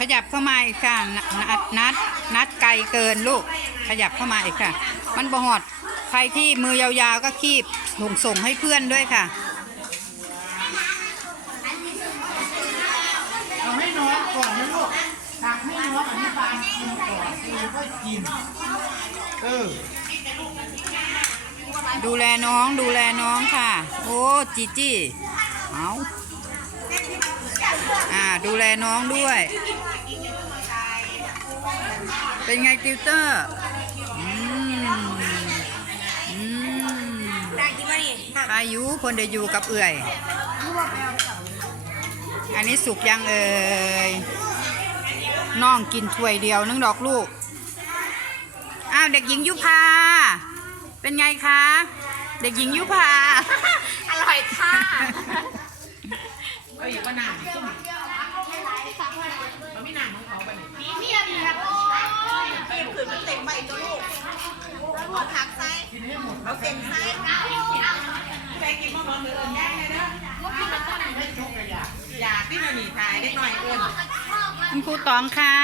ขยับเข้ามาอีกค่ะนนัดนัดนัดไกลเกินลูก ขยับเข้ามาอีกค่ะ มันบหอดใครที่มือยาวๆก็คีบส่งส่งให้เพื่อนด้วยค่ะเอาให้น้องก่อนนะลูกตักให้น้องอนุบาลกินก่อนเองค่อยกินเออดูแลน้องดูแลน้องค่ะ โอ้จีจี้เอาอ่า ดูแลน้องด้วย เป็นไงติวเตอร์อืมอืมอายุคนเดียวอยู่กับเอื่อย อันนี้สุกยังเอ่ยน้องกินถ้วยเดียวนึงดอกลูก อ้าวเด็กหญิงยุพา เป็นไงคะ เด็กหญิงยุพา อร่อยค่ะ ก็อยู่ก็นานซุ่ม เองเขาเลยมีเมียดีครับโอ้ยเก็บขืนมันเต็มใบตัวลูกแล้วหัวผักไส้กินให้หมดเราเต็มไส้ใครกินมะม่วงเดือดแย่เลยนะไม่ชกกระยาอยากที่มันหนีตายได้หน่อยเอิญคุณครูตองคะ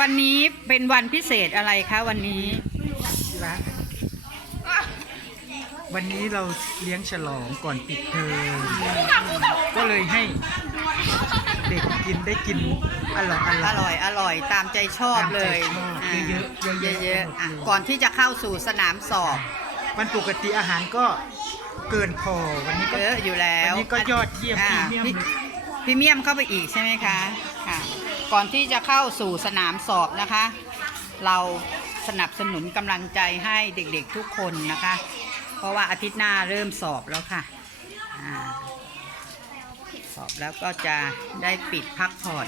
วันนี้เป็นวันพิเศษอะไรคะวันนี้รักวันนี้เราเลี้ยงฉลองก่อนปิดเทอมก็เลยให้ ด็กกินได้กินอร่อยออร่ร่ออยยอร่อย ตามใจชอบเลยตามใจชอบอ่าเยอะๆเยอะๆเยอะๆอะหมดเลยก่อนที่จะเข้าสู่สนามสอบ มันปกติอาหารก็เกินพอวันนี้ก็ เยอะอยู่แล้ววันนี้ก็ยอดเยี่ยมอ่าพรีเมียมพรีเมียมเข้าไปอีกใช่ไหมคะค่ะก่อนที่จะเข้าสู่สนามสอบนะคะ เราสนับสนุนกำลังใจให้เด็กๆทุกคนนะคะ เพราะว่าอาทิตย์หน้าเริ่มสอบแล้วค่ะอ่า สอบแล้วก็จะได้ปิดพักผ่อน